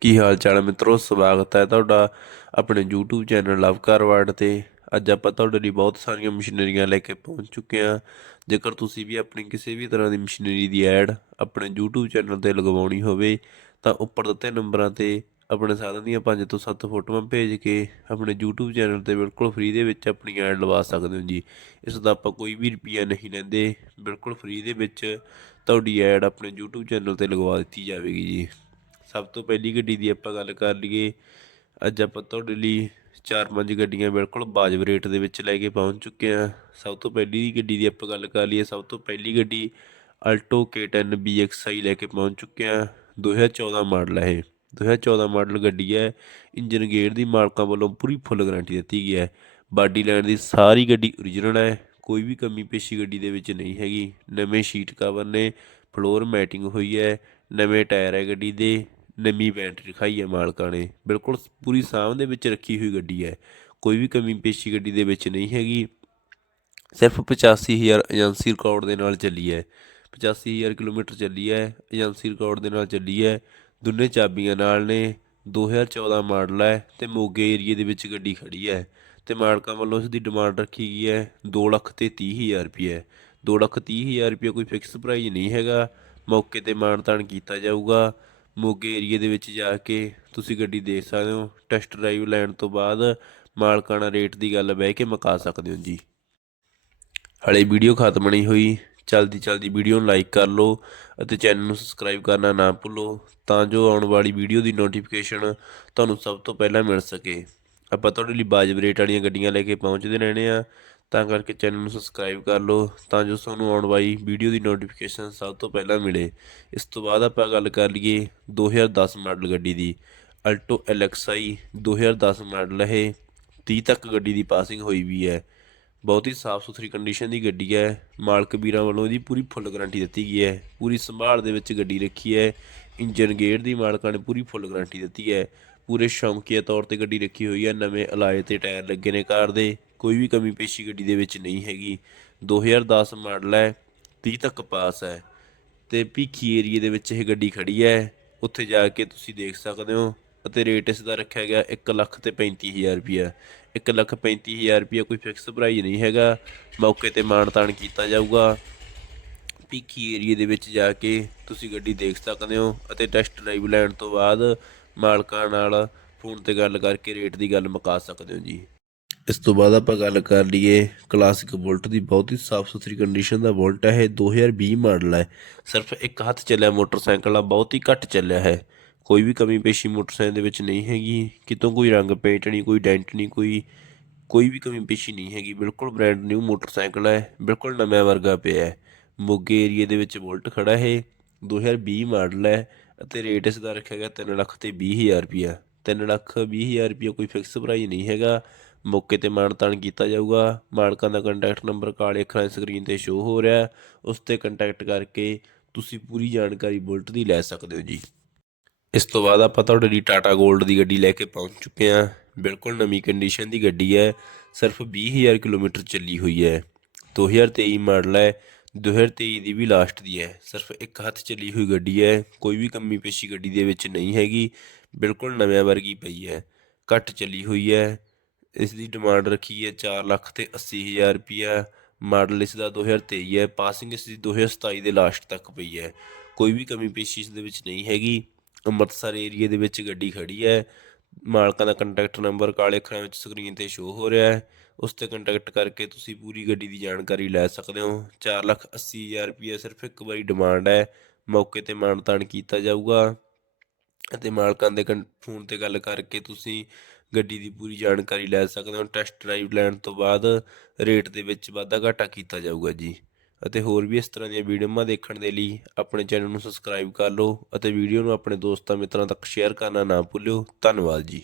ਕੀ ਹਾਲ ਚਾਲ ਹੈ ਮਿੱਤਰੋ? ਸਵਾਗਤ ਹੈ ਤੁਹਾਡਾ ਆਪਣੇ YouTube ਚੈਨਲ ਲਵ ਕਾਰ ਤੇ। ਅੱਜ ਆਪਾਂ ਤੁਹਾਡੇ ਲਈ ਬਹੁਤ ਸਾਰੀਆਂ ਮਸ਼ੀਨਰੀਆਂ ਲੈ ਕੇ ਪਹੁੰਚ ਚੁੱਕੇ ਹਾਂ। ਜੇਕਰ ਤੁਸੀਂ ਵੀ ਆਪਣੀ ਕਿਸੇ ਵੀ ਤਰ੍ਹਾਂ ਦੀ ਮਸ਼ੀਨਰੀ ਦੀ ਐਡ ਆਪਣੇ YouTube ਚੈਨਲ ਤੇ ਲਗਵਾਉਣੀ ਹੋਵੇ, ਤਾਂ ਉੱਪਰ ਦਿੱਤੇ ਨੰਬਰਾਂ ਤੇ ਆਪਣੇ ਸਾਧਨ ਦੀਆਂ 5 ਤੋਂ 7 ਫੋਟੋਆਂ ਭੇਜ ਕੇ ਆਪਣੇ YouTube ਚੈਨਲ ਤੇ ਬਿਲਕੁਲ ਫ੍ਰੀ ਦੇ ਵਿੱਚ ਆਪਣੀ ਐਡ ਲਵਾ ਸਕਦੇ ਹੋ ਜੀ। ਇਸ ਦਾ ਆਪਾਂ ਕੋਈ ਵੀ ਰੁਪਿਆ ਨਹੀਂ ਲੈਂਦੇ। ਬਿਲਕੁਲ ਫ੍ਰੀ ਦੇ ਵਿੱਚ ਤੁਹਾਡੀ ਐਡ ਆਪਣੇ YouTube ਚੈਨਲ ਤੇ ਲਗਵਾ ਦਿੱਤੀ ਜਾਵੇਗੀ ਜੀ। ਸਭ ਤੋਂ ਪਹਿਲੀ ਗੱਡੀ ਦੀ ਆਪਾਂ ਗੱਲ ਕਰ ਲਈਏ, ਅੱਜ ਆਪਾਂ ਤੁਹਾਡੇ ਲਈ ਚਾਰ ਪੰਜ ਗੱਡੀਆਂ ਬਿਲਕੁਲ ਵਾਜਬ ਰੇਟ ਦੇ ਵਿੱਚ ਲੈ ਕੇ ਪਹੁੰਚ ਚੁੱਕੇ ਹਾਂ। ਸਭ ਤੋਂ ਪਹਿਲੀ ਗੱਡੀ ਦੀ ਆਪਾਂ ਗੱਲ ਕਰ ਲਈਏ, ਸਭ ਤੋਂ ਪਹਿਲੀ ਗੱਡੀ ਅਲਟੋ K10 BXI ਲੈ ਕੇ ਪਹੁੰਚ ਚੁੱਕੇ ਹਾਂ 2014 ਮਾਡਲ ਹੈ ਇਹ। 2014 ਮਾਡਲ ਗੱਡੀ ਹੈ, ਇੰਜਨ ਗੇਅਰ ਦੀ ਮਾਲਕਾਂ ਵੱਲੋਂ ਪੂਰੀ ਫੁੱਲ ਗਾਰੰਟੀ ਦਿੱਤੀ ਗਈ ਹੈ। ਬਾਡੀ ਲਾਈਨ ਦੀ ਸਾਰੀ ਗੱਡੀ ਓਰੀਜਨਲ ਹੈ, ਕੋਈ ਵੀ ਕਮੀ ਪੇਸ਼ੀ ਗੱਡੀ ਦੇ ਵਿੱਚ ਨਹੀਂ ਹੈਗੀ। ਨਵੇਂ ਸ਼ੀਟ ਕਵਰ ਨੇ ਫਲੋਰ ਮੈਟਿੰਗ ਹੋਈ ਹੈ, ਨਵੇਂ ਟਾਇਰ ਹੈ ਗੱਡੀ ਦੇ ਨਵੀਂ ਬੈਟਰੀ ਰਖਾਈ ਹੈ ਮਾਲਕਾਂ ਨੇ। ਬਿਲਕੁਲ ਪੂਰੀ ਸਾਂਭ ਦੇ ਵਿੱਚ ਰੱਖੀ ਹੋਈ ਗੱਡੀ ਹੈ। ਕੋਈ ਵੀ ਕਮੀ ਪੇਸ਼ੀ ਗੱਡੀ ਦੇ ਵਿੱਚ ਨਹੀਂ ਹੈਗੀ। ਸਿਰਫ 85000 ਏਜੰਸੀ ਰਿਕਾਰਡ ਦੇ ਨਾਲ ਚੱਲੀ ਹੈ। 85000 ਕਿਲੋਮੀਟਰ ਚੱਲੀ ਹੈ, ਏਜੰਸੀ ਰਿਕਾਰਡ ਦੇ ਨਾਲ ਚੱਲੀ ਹੈ। ਦੋਨੇ ਚਾਬੀਆਂ ਨਾਲ ਨੇ 2014 ਮਾਡਲ ਹੈ ਤੇ ਮੋਗੇ ਏਰੀਏ ਦੇ ਵਿੱਚ ਗੱਡੀ ਖੜੀ ਹੈ ਤੇ ਮਾਲਕਾਂ ਵੱਲੋਂ ਇਸ ਦੀ ਡਿਮਾਂਡ ਰੱਖੀ ਗਈ ਹੈ 2 ਲੱਖ ਤੇ 30000 ਰੁਪਏ 2 ਲੱਖ 30000 ਰੁਪਏ ਕੋਈ ਫਿਕਸ ਪ੍ਰਾਈਸ ਨਹੀਂ ਹੈਗਾ। ਮੌਕੇ ਤੇ ਮਾਨਤਾਨ ਕੀਤਾ ਜਾਊਗਾ। ਮੋਗੇ ਏਰੀਏ ਦੇ ਵਿੱਚ ਜਾ ਕੇ ਤੁਸੀਂ ਗੱਡੀ ਦੇਖ ਸਕਦੇ ਹੋ। ਟੈਸਟ ਡਰਾਈਵ ਲੈਣ ਤੋਂ ਬਾਅਦ ਮਾਲਕਾਨਾ ਰੇਟ ਦੀ ਗੱਲ ਬਹਿ ਕੇ ਮੁਕਾ ਸਕਦੇ ਹੋ ਜੀ। ਹਲੇ ਵੀਡੀਓ ਖਤਮ ਨਹੀਂ ਹੋਈ। ਜਲਦੀ ਜਲਦੀ ਵੀਡੀਓ ਨੂੰ ਲਾਈਕ ਕਰ ਲਓ ਅਤੇ ਚੈਨਲ ਨੂੰ ਸਬਸਕ੍ਰਾਈਬ ਕਰਨਾ ਨਾ ਭੁੱਲੋ ਤਾਂ ਜੋ ਆਉਣ ਵਾਲੀ ਵੀਡੀਓ ਦੀ ਨੋਟੀਫਿਕੇਸ਼ਨ ਤੁਹਾਨੂੰ ਸਭ ਤੋਂ ਪਹਿਲਾਂ ਮਿਲ ਸਕੇ। ਆਪਾਂ ਤੁਹਾਡੇ ਲਈ ਵਾਜਬ ਰੇਟ ਵਾਲੀਆਂ ਗੱਡੀਆਂ ਲੈ ਕੇ ਪਹੁੰਚਦੇ ਰਹਿਣੇ ਆ ਤਾਂ ਕਰਕੇ ਚੈਨਲ ਨੂੰ ਸਬਸਕ੍ਰਾਈਬ ਕਰ ਲਓ, ਤਾਂ ਜੋ ਤੁਹਾਨੂੰ ਆਉਣ ਵਾਲੀ ਵੀਡੀਓ ਦੀ ਨੋਟੀਫਿਕੇਸ਼ਨ ਸਭ ਤੋਂ ਪਹਿਲਾਂ ਮਿਲੇ। ਇਸ ਤੋਂ ਬਾਅਦ ਆਪਾਂ ਗੱਲ ਕਰ ਲਈਏ 2010 ਮਾਡਲ ਗੱਡੀ ਦੀ। ਅਲਟੋ LXi 2010 ਮਾਡਲ ਇਹ 30 ਤੱਕ ਗੱਡੀ ਦੀ ਪਾਸਿੰਗ ਹੋਈ ਵੀ ਹੈ। ਬਹੁਤ ਹੀ ਸਾਫ਼ ਸੁਥਰੀ ਕੰਡੀਸ਼ਨ ਦੀ ਗੱਡੀ ਹੈ। ਮਾਲਕ ਵੀਰਾਂ ਵੱਲੋਂ ਇਹਦੀ ਪੂਰੀ ਫੁੱਲ ਗਾਰੰਟੀ ਦਿੱਤੀ ਗਈ ਹੈ। ਪੂਰੀ ਸੰਭਾਲ ਦੇ ਵਿੱਚ ਗੱਡੀ ਰੱਖੀ ਹੈ। ਇੰਜਨ ਗੇਅਰ ਦੀ ਮਾਲਕਾਂ ਨੇ ਪੂਰੀ ਫੁੱਲ ਗਾਰੰਟੀ ਦਿੱਤੀ ਹੈ। ਪੂਰੇ ਸ਼ੌਂਕੀਆ ਤੌਰ ਤੇ ਗੱਡੀ ਰੱਖੀ ਹੋਈ ਹੈ। ਨਵੇਂ ਅਲਾਏ ਤੇ ਟਾਇਰ ਲੱਗੇ ਨੇ ਕਾਰ ਦੇ। ਕੋਈ ਵੀ ਕਮੀ ਪੇਸ਼ੀ ਗੱਡੀ ਦੇ ਵਿੱਚ ਨਹੀਂ ਹੈਗੀ। 2010 ਮਾਡਲ ਹੈ 30 ਤੱਕ ਪਾਸ ਹੈ। ਤੇ ਭੀਖੀ ਏਰੀਏ ਦੇ ਵਿੱਚ ਇਹ ਗੱਡੀ ਖੜੀ ਹੈ। ਉੱਥੇ ਜਾ ਕੇ ਤੁਸੀਂ ਦੇਖ ਸਕਦੇ ਹੋ ਅਤੇ ਰੇਟ ਇਸ ਦਾ ਰੱਖਿਆ ਗਿਆ 1 ਲੱਖ ਤੇ 35000 ਰੁਪਿਆ 1 ਲੱਖ 35000 ਰੁਪਿਆ ਕੋਈ ਫਿਕਸ ਪ੍ਰਾਈਸ ਨਹੀਂ ਹੈਗਾ। ਮੌਕੇ ਤੇ ਮਾਣ ਤਾਣ ਕੀਤਾ ਜਾਊਗਾ। ਭੀਖੀ ਏਰੀਏ ਦੇ ਵਿੱਚ ਜਾ ਕੇ ਤੁਸੀਂ ਗੱਡੀ ਦੇਖ ਸਕਦੇ ਹੋ ਅਤੇ ਟੈਸਟ ਡਰਾਈਵ ਲੈਣ ਤੋਂ ਬਾਅਦ ਮਾਲਕਾਂ ਨਾਲ ਫੋਨ ਤੇ ਗੱਲ ਕਰਕੇ ਰੇਟ ਦੀ ਗੱਲ ਮੁਕਾ ਸਕਦੇ ਹੋ ਜੀ। ਇਸ ਤੋਂ ਬਾਅਦ ਆਪਾਂ ਗੱਲ ਕਰ ਲਈਏ ਕਲਾਸਿਕ ਬੁਲਟ ਦੀ, ਬਹੁਤ ਹੀ ਸਾਫ਼ ਸੁਥਰੀ ਕੰਡੀਸ਼ਨ ਦਾ ਬੁਲਟ ਹੈ, ਇਹ 2020 ਮਾਡਲ ਹੈ। ਸਿਰਫ ਇੱਕ ਹੱਥ ਚੱਲਿਆ ਮੋਟਰਸਾਈਕਲ ਆ, ਬਹੁਤ ਹੀ ਘੱਟ ਚੱਲਿਆ ਹੈ। ਕੋਈ ਵੀ ਕਮੀ ਪੇਸ਼ੀ ਮੋਟਰਸਾਈਕਲ ਦੇ ਵਿੱਚ ਨਹੀਂ ਹੈਗੀ, ਕਿਤੋਂ ਕੋਈ ਰੰਗ ਪੇਂਟ ਨਹੀਂ, ਕੋਈ ਡੈਂਟ ਨਹੀਂ, ਕੋਈ ਕੋਈ ਵੀ ਕਮੀ ਪੇਸ਼ੀ ਨਹੀਂ ਹੈਗੀ, ਬਿਲਕੁਲ ਬ੍ਰਾਂਡ ਨਿਊ ਮੋਟਰਸਾਈਕਲ ਹੈ, ਬਿਲਕੁਲ ਨਵਾਂ ਵਰਗਾ ਪਿਆ ਹੈ। ਮੋਗੇ ਏਰੀਏ ਦੇ ਵਿੱਚ ਬੁਲਟ ਖੜਾ ਹੈ 2020 ਮਾਡਲ ਹੈ ਅਤੇ ਰੇਟ ਇਸ ਦਾ ਰੱਖਿਆ ਗਿਆ 3 ਲੱਖ ਤੇ 20000 ਰੁਪਿਆ 3 ਲੱਖ 20000 ਰੁਪਿਆ ਕੋਈ ਫਿਕਸ ਪ੍ਰਾਈਸ ਨਹੀਂ ਹੈਗਾ ਮੌਕੇ ਤੇ ਮਾਨਤਾਨ ਕੀਤਾ ਜਾਊਗਾ। ਮਾਲਕਾਂ ਦਾ ਕੰਟੈਕਟ ਨੰਬਰ ਕਾਲੇ ਅੱਖਰਾਂ ਦੀ ਸਕਰੀਨ ਤੇ ਸ਼ੋ ਹੋ ਰਿਹਾ ਉਸ ਤੇ ਕੰਟੈਕਟ ਕਰਕੇ ਤੁਸੀਂ ਪੂਰੀ ਜਾਣਕਾਰੀ ਬੁਲਟ ਦੀ ਲੈ ਸਕਦੇ ਹੋ ਜੀ। ਇਸ ਤੋਂ ਬਾਅਦ ਆਪਾਂ ਤੁਹਾਡੇ ਲਈ ਟਾਟਾ 골ਡ ਦੀ ਗੱਡੀ ਲੈ ਕੇ ਪਹੁੰਚ ਚੁੱਕੇ ਹਾਂ। ਬਿਲਕੁਲ ਨਵੀਂ ਕੰਡੀਸ਼ਨ ਦੀ ਗੱਡੀ ਹੈ। ਸਿਰਫ 20000 ਕਿਲੋਮੀਟਰ ਚੱਲੀ ਹੋਈ ਹੈ। 2023 ਮਾਡਲ ਹੈ। 2023 ਦੀ ਵੀ ਲਾਸਟ ਦੀ ਹੈ। ਸਿਰਫ ਇੱਕ ਹੱਥ ਚੱਲੀ ਹੋਈ ਗੱਡੀ ਹੈ। ਕੋਈ ਵੀ ਕਮੀ ਪੇਸ਼ੀ ਗੱਡੀ ਦੇ ਵਿੱਚ ਨਹੀਂ ਹੈਗੀ। ਬਿਲਕੁਲ ਨਵਿਆਂ ਵਰਗੀ ਪਈ ਹੈ। ਘੱਟ ਚੱਲੀ ਹੋਈ ਹੈ। ਇਸ ਦੀ ਡਿਮਾਂਡ ਰੱਖੀ ਹੈ 4 ਲੱਖ ਤੇ 80000 ਰੁਪਿਆ ਮਾਡਲ ਇਸ ਦਾ 2023 ਹੈ। ਪਾਸਿੰਗ ਇਸ ਦੀ 2027 ਦੇ ਲਾਸਟ ਤੱਕ ਪਈ ਹੈ। ਕੋਈ ਵੀ ਕਮੀ ਪੇਸ਼ੀ ਇਸ ਦੇ ਵਿੱਚ ਨਹੀਂ ਹੈਗੀ। ਅੰਮ੍ਰਿਤਸਰ ਏਰੀਏ ਦੇ ਵਿੱਚ ਗੱਡੀ ਖੜੀ ਹੈ। ਮਾਲਕਾਂ ਦਾ ਕੰਟੈਕਟ ਨੰਬਰ ਕਾਲੇ ਅੱਖਰਾਂ ਵਿੱਚ ਸਕਰੀਨ ਤੇ ਸ਼ੋ ਹੋ ਰਿਹਾ ਹੈ। ਉਸ ਤੇ ਕੰਟੈਕਟ ਕਰਕੇ ਤੁਸੀਂ ਪੂਰੀ ਗੱਡੀ ਦੀ ਜਾਣਕਾਰੀ ਲੈ ਸਕਦੇ ਹੋ। 4 ਲੱਖ 80000 ਰੁਪਏ ਸਿਰਫ ਇੱਕ ਵਾਰੀ ਡਿਮਾਂਡ ਹੈ। ਮੌਕੇ ਤੇ ਮਾਨਤਾਨ ਕੀਤਾ ਜਾਊਗਾ। ਅਤੇ ਮਾਲਕਾਂ ਦੇ ਫੋਨ ਤੇ ਗੱਲ ਕਰਕੇ ਤੁਸੀਂ ਗੱਡੀ ਦੀ ਪੂਰੀ ਜਾਣਕਾਰੀ ਲੈ ਸਕਦੇ ਹੋ। ਟੈਸਟ ਡਰਾਈਵ ਲੈਣ ਤੋਂ ਬਾਅਦ ਰੇਟ ਦੇ ਵਿੱਚ ਵਾਧਾ ਘਾਟਾ ਕੀਤਾ ਜਾਊਗਾ ਜੀ। ਅਤੇ ਹੋਰ ਵੀ ਇਸ ਤਰ੍ਹਾਂ ਦੀਆਂ ਵੀਡੀਓਆਂ ਦੇਖਣ ਦੇ ਲਈ ਆਪਣੇ ਚੈਨਲ ਨੂੰ ਸਬਸਕ੍ਰਾਈਬ ਕਰ ਲਓ ਅਤੇ ਵੀਡੀਓ ਨੂੰ ਆਪਣੇ ਦੋਸਤਾਂ ਮਿੱਤਰਾਂ ਤੱਕ ਸ਼ੇਅਰ ਕਰਨਾ ਨਾ ਭੁੱਲਿਓ। ਧੰਨਵਾਦ ਜੀ।